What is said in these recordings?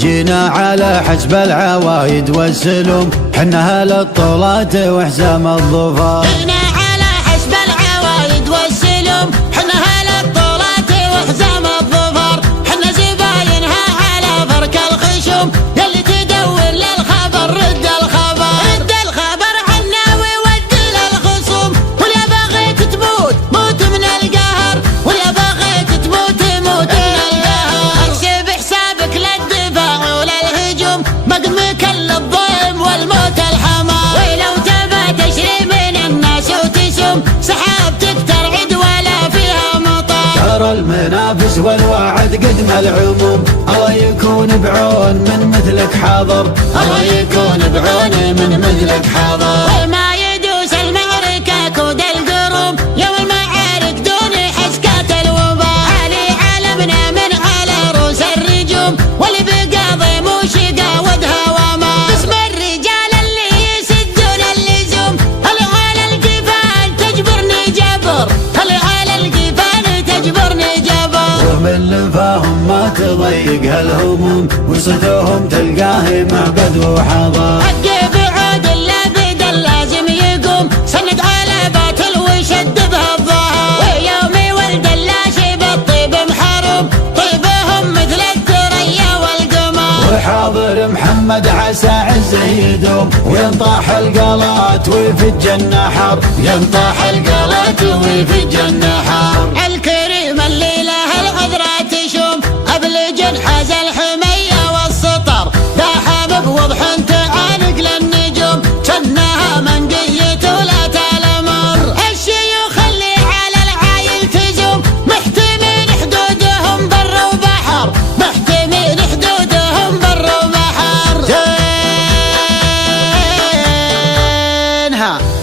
جينا على حسب العوايد والسلوم، حنا للطولات وحزام الظفار. جينا على حسب العوايد والسلوم، حنا للطولات وحزام الظفار. حنا زباينها على فرك الخشوم، يلي تدور للخبر رد الخبر. رد الخبر عنا وود للخصوم، ولا بغيت تموت موت من القهر، ولا بغيت تموت موت من القهر. احسب حسابك للدفاع وللهجوم، مقمك للضيم والموت الحمار. ولو تبى تشري من الناس وتسوم، سحابتك ترعد ولا فيها مطار. ترى المنافس والوعد قدم العموم، الله يكون بعون من مثلك حاضر، الله يكون بعون من مثلك حاضر. وما يدوس المعركة كود القروم، يوم المعارك دون حسكات الوباء. علي علمنا من على روس الرجوم، واللي بقى ضيم وشقا ودها وما. اسم الرجال اللي يسدون اللزوم، اللي على القفان تجبرني جبر، اللي على القفان تجبرني جبر. ومن لفاهم ما تضيق هالهموم، وصدوهم تلقاه معبد وحضار. حق بعود اللابد اللازم يقوم، سند على باطل وشد بها الظهر. ويومي ولد اللاشي بالطيب محروم، طيبهم مثل الثريا والقمر. وحاضر محمد عسى عزه يدوم، وينطاح القلات ويفج النحر، ينطاح القلات ويفج النحر. الكريم اللي له العذرة تشوم، أبلج حاز الحمية والسطر. ذا حبب وضح تعانق للنجوم، جنها منقية ولا تلمر. الشيوخ اللي على العايل تزوم، محتمين حدودهم بر وبحر، محتمين حدودهم بر وبحر.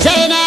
زينها